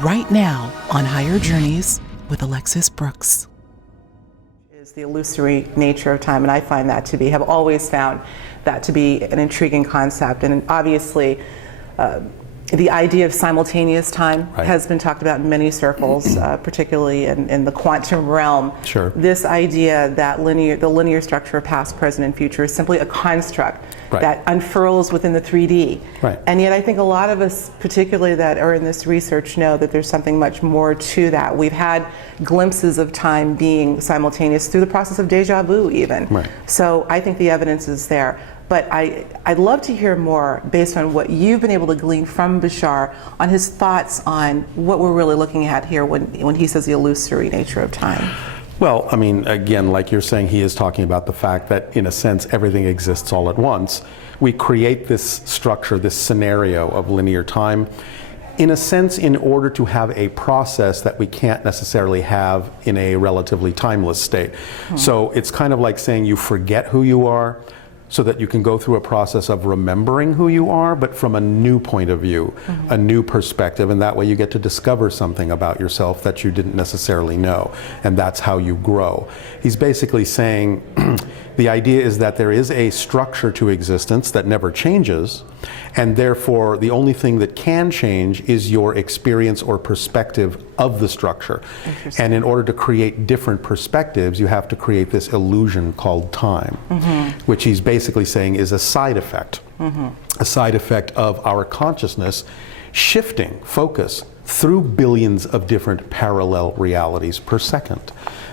right now on Higher Journeys with Alexis Brooks. Is the illusory nature of time, and I find that to be, have always found that to be an intriguing concept. And obviously, the idea of simultaneous time has been talked about in many circles, particularly in the quantum realm. Sure. This idea that the linear structure of past, present, and future is simply a construct that unfurls within the 3D. Right. And yet I think a lot of us, particularly that are in this research, know that there's something much more to that. We've had glimpses of time being simultaneous through the process of deja vu even. Right. So I think the evidence is there. But I'd love to hear more based on what you've been able to glean from Bashar on his thoughts on what we're really looking at here when he says the illusory nature of time. Well, I mean, again, like you're saying, he is talking about the fact that, in a sense, everything exists all at once. We create this structure, this scenario of linear time, in a sense, in order to have a process that we can't necessarily have in a relatively timeless state. So it's kind of like saying you forget who you are, so that you can go through a process of remembering who you are, but from a new point of view, a new perspective, and that way you get to discover something about yourself that you didn't necessarily know, and that's how you grow. He's basically saying the idea is that there is a structure to existence that never changes, and therefore the only thing that can change is your experience or perspective of the structure. And in order to create different perspectives, you have to create this illusion called time, which he's basically saying is a side effect, a side effect of our consciousness shifting focus through billions of different parallel realities per second.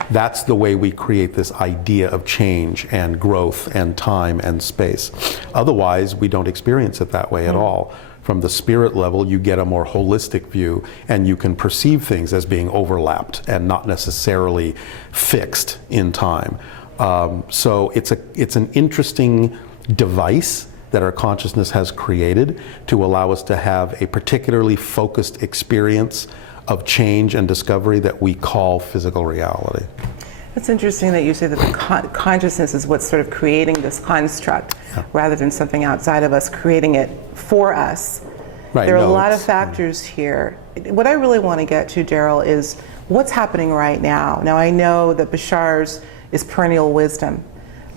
That's the way we create this idea of change and growth and time and space. Otherwise, we don't experience it that way at all. From the spirit level, you get a more holistic view, and you can perceive things as being overlapped and not necessarily fixed in time. So it's an interesting device that our consciousness has created to allow us to have a particularly focused experience of change and discovery that we call physical reality. It's interesting that you say that the consciousness is what's sort of creating this construct rather than something outside of us creating it for us. Right, there are a lot of factors here. What I really want to get to, Darryl, is what's happening right now. Now, I know that Bashar's is perennial wisdom,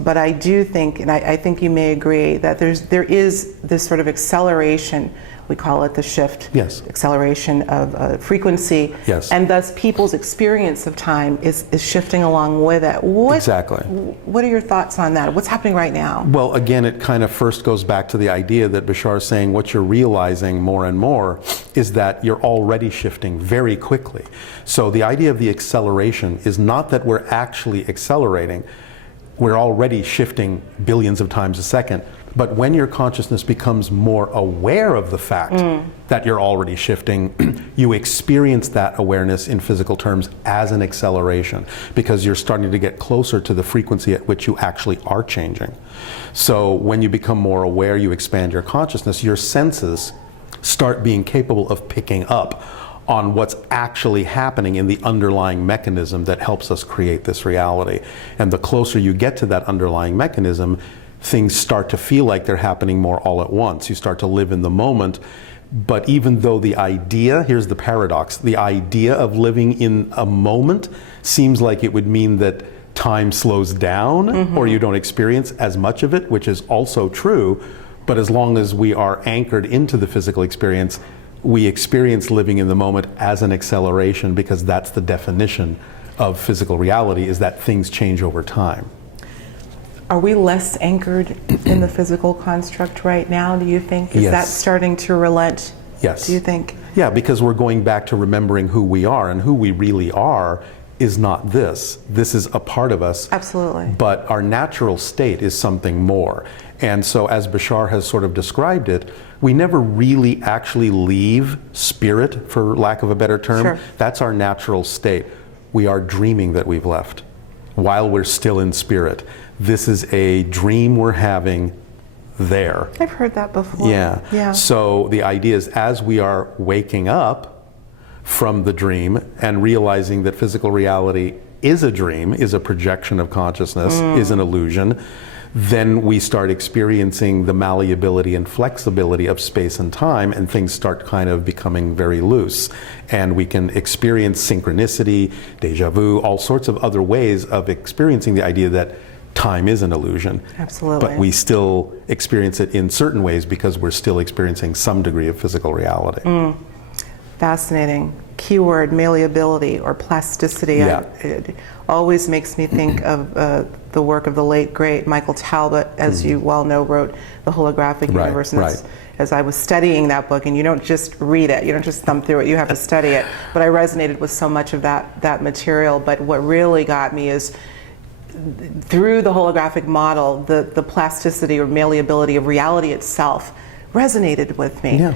but I do think, and I think you may agree, that there is this sort of acceleration. We call it the shift, acceleration of frequency, and thus people's experience of time is shifting along with it. What are your thoughts on that? What's happening right now? Well, again, it kind of first goes back to the idea that Bashar is saying what you're realizing more and more is that you're already shifting very quickly. So the idea of the acceleration is not that we're actually accelerating. We're already shifting billions of times a second. But when your consciousness becomes more aware of the fact that you're already shifting, you experience that awareness in physical terms as an acceleration, because you're starting to get closer to the frequency at which you actually are changing. So when you become more aware, you expand your consciousness, your senses start being capable of picking up on what's actually happening in the underlying mechanism that helps us create this reality. And the closer you get to that underlying mechanism, things start to feel like they're happening more all at once. You start to live in the moment. But even though the idea, here's the paradox, the idea of living in a moment seems like it would mean that time slows down or you don't experience as much of it, which is also true. But as long as we are anchored into the physical experience, we experience living in the moment as an acceleration, because that's the definition of physical reality, is that things change over time. Are we less anchored in the physical construct right now, do you think? Is that starting to relent? Yes. Do you think? Yeah, because we're going back to remembering who we are, and who we really are is not this. This is a part of us. Absolutely. But our natural state is something more. And so as Bashar has sort of described it, we never really actually leave spirit, for lack of a better term. That's our natural state. We are dreaming that we've left while we're still in spirit. This is a dream we're having there. I've heard that before. Yeah. So the idea is, as we are waking up from the dream and realizing that physical reality is a dream, is a projection of consciousness, is an illusion, then we start experiencing the malleability and flexibility of space and time, and things start kind of becoming very loose. And we can experience synchronicity, deja vu, all sorts of other ways of experiencing the idea that time is an illusion. Absolutely. But we still experience it in certain ways because we're still experiencing some degree of physical reality. Fascinating. Keyword, malleability or plasticity. Yeah. It always makes me think of the work of the late, great Michael Talbot, as you well know, wrote The Holographic Right, Universe. And right. as I was studying that book, and you don't just read it, you don't just thumb through it, you have to study it. But I resonated with so much of that material. But what really got me is through the holographic model, the plasticity or malleability of reality itself resonated with me. Yeah.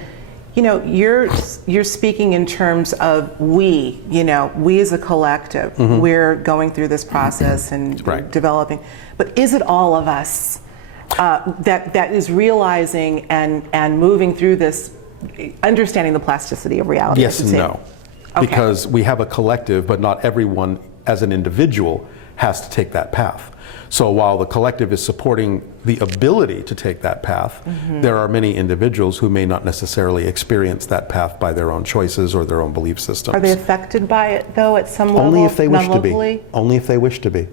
You know, you're speaking in terms of we as a collective, we're going through this process and Right. developing. But is it all of us that is realizing and moving through this, understanding the plasticity of reality? Yes and no. Okay. Because we have a collective, but not everyone as an individual has to take that path. So while the collective is supporting the ability to take that path, there are many individuals who may not necessarily experience that path by their own choices or their own belief systems. Are they affected by it, though, at some level? Only if they wish to non-locally? be. Only if they wish to be.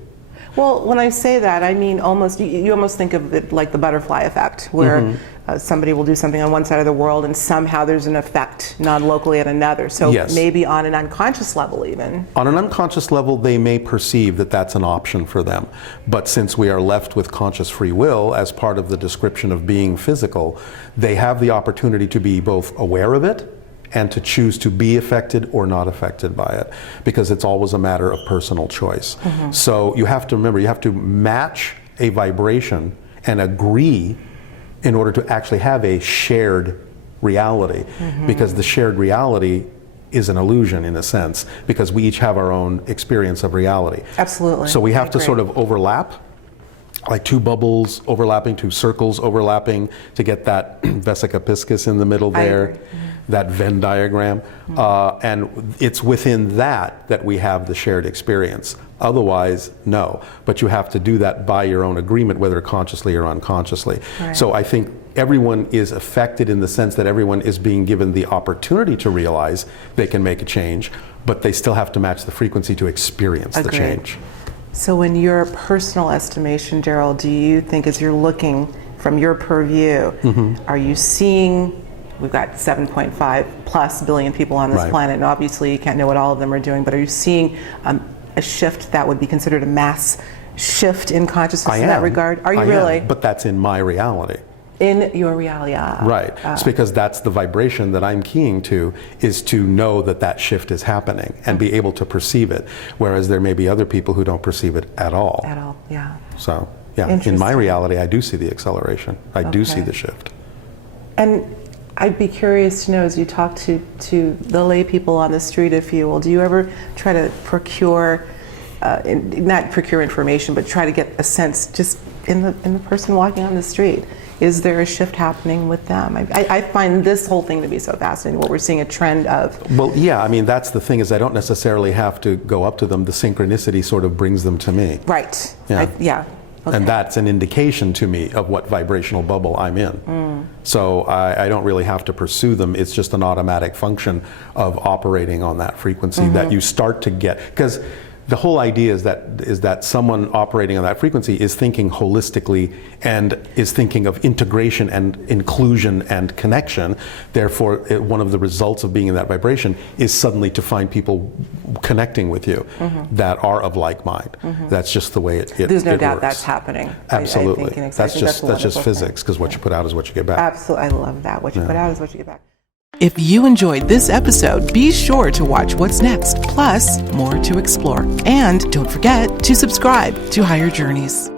Well, when I say that, I mean almost, you almost think of it like the butterfly effect, where somebody will do something on one side of the world and somehow there's an effect non-locally at another. So Yes. maybe on an unconscious level even. On an unconscious level, they may perceive that that's an option for them. But since we are left with conscious free will as part of the description of being physical, they have the opportunity to be both aware of it and to choose to be affected or not affected by it, because it's always a matter of personal choice. So you have to remember, you have to match a vibration and agree in order to actually have a shared reality, because the shared reality is an illusion in a sense, because we each have our own experience of reality. Absolutely. So we have I to agree. sort of overlap, like two bubbles overlapping, two circles overlapping, to get that vesica piscis in the middle I there, agree. that Venn diagram. And it's within that we have the shared experience. Otherwise, no. But you have to do that by your own agreement, whether consciously or unconsciously. Right. So I think everyone is affected in the sense that everyone is being given the opportunity to realize they can make a change, but they still have to match the frequency to experience the Agreed. change. So in your personal estimation, Darryl, do you think, as you're looking from your purview, are you seeing, we've got 7.5 plus billion people on this Right. planet, and obviously you can't know what all of them are doing, but are you seeing a shift that would be considered a mass shift in consciousness I in am. that regard? Are you I really? am, but that's in my reality. In your reality? Right. It's because that's the vibration that I'm keying to, is to know that that shift is happening and be able to perceive it. Whereas there may be other people who don't perceive it at all. At all, yeah. So, yeah, in my Interesting. reality, I do see the acceleration. I do see Okay. the shift. And I'd be curious to know, as you talk to the lay people on the street, if you will, do you ever try to procure, not procure information, but try to get a sense just in the person walking on the street? Is there a shift happening with them? I find this whole thing to be so fascinating, what we're seeing a trend of. Well, yeah, I mean, that's the thing, is I don't necessarily have to go up to them. The synchronicity sort of brings them to me. Right. Yeah. Yeah. Okay. And that's an indication to me of what vibrational bubble I'm in. So I don't really have to pursue them. It's just an automatic function of operating on that frequency that you start to get. Because the whole idea is that someone operating on that frequency is thinking holistically and is thinking of integration and inclusion and connection. Therefore, one of the results of being in that vibration is suddenly to find people connecting with you that are of like mind. That's just the way it There's no it doubt works. that's happening. Absolutely. I think, and That's just wonderful physics, because what you put out is what you get back. Absolutely. I love that. What you put out is what you get back. If you enjoyed this episode, be sure to watch what's next, plus more to explore. And don't forget to subscribe to Higher Journeys.